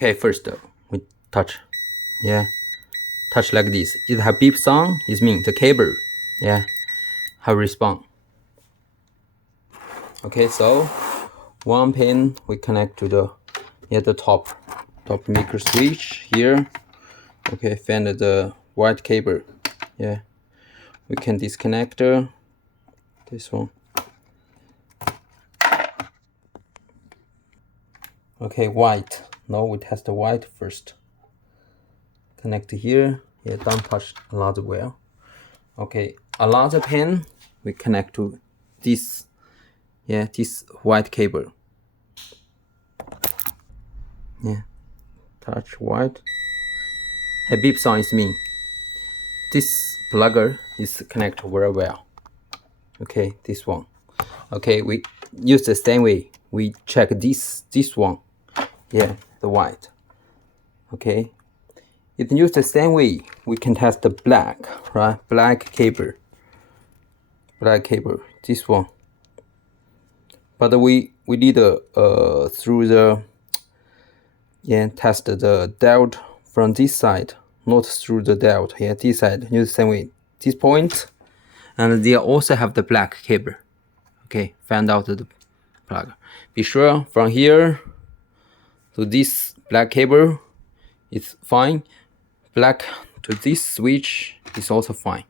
Okay, first we touch. Yeah, touch like this. It have beep sound. It means the cable. Yeah, have respond. Okay, so one pin we connect to the top micro switch here. Okay, find the white cable. Yeah, we can disconnect this one. Okay, white. Now we test the white first. Connect here. Yeah, don't touch another wire. Okay, another pin we connect to this. Yeah, this white cable. Yeah, touch white. Hey, beep sound is me. This plugger is connect very well. Okay, this one. Okay, we use the same way. We check this one. Yeah, the white. Okay, it use the same way. We can test the black, right? Black cable. This one. But we need through the test the diode from this side, not through the diode. Yeah, this side use the same way. This point, and they also have the black cable. Okay, find out the plug. Be sure from here to this black cable is fine. Black to this switch is also fine.